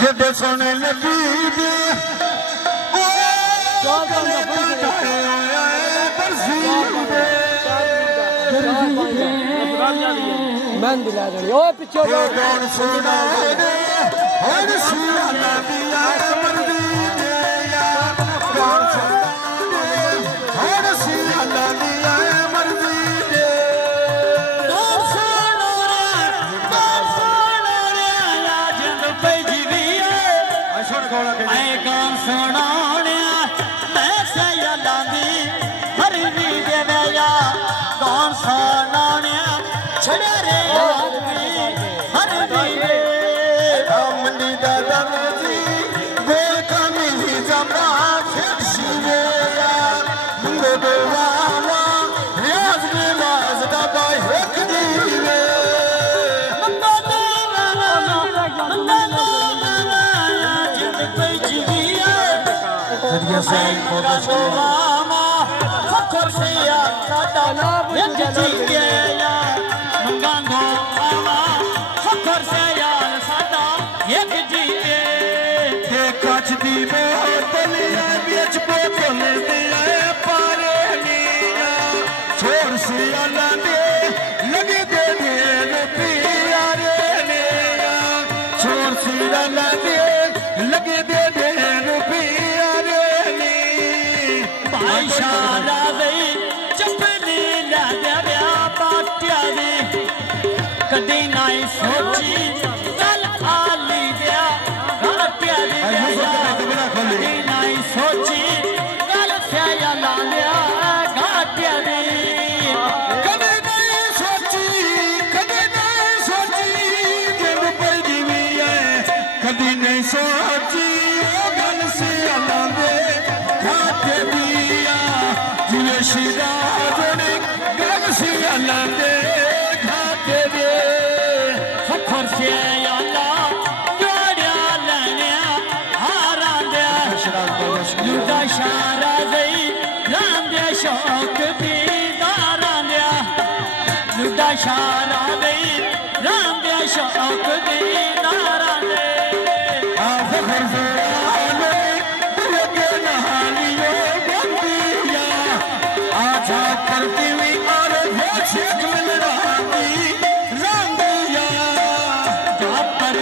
किधे सोने लगी दे मैं दिला रही ओ पिछो सोना हर सियाना दिया मर्दी दे यार कौन सोना हर सियाना दिया मर्दी दे कौन सोना रे जिंद पे जीवी ऐ कौन सोना मैं सया लांदी हर भी देवया कौन सोना छड़े रे हर भी मंडी दादा जी गोल कमी जमा फिक्सी रे यार मुंडे बेवावा रियाज में लाज दा बाय एक दी रे जिंद पे जीवी हदिया से फोटो फखर से या सादा एक जी गया मंगांगो आवा फखर से या सादा एक जी के कच दी बोतल है बीच बोतल दिया पारे निया छोड़ सियाला दे लगे दे देन पिया रे निया छोड़ सियाला दे लगे दे देन पिया रे नी भाई शाला गई चपली ला देव्या पाट्या दी कदी नाई सोची कल आली दिया पाट्या दी कदी नाई सोची कल सया ला दिया घाट्या दी कदे नहीं सोची जब पर जीवी है कदी नहीं सोची गल से अलांदे खाते दिया जिवे शिराज ने गल से अलांदे खाते दे फखर से याला जोड़िया लनिया हारा दे लुदा शारा गई राम दे शौक दी दारा दे लुदा शारा गई राम दे शौक दी दारा दे फखर से आने लगे नहालियो बंदिया आजा करती हुई और भेज मिल रहा थी रंगिया जा पर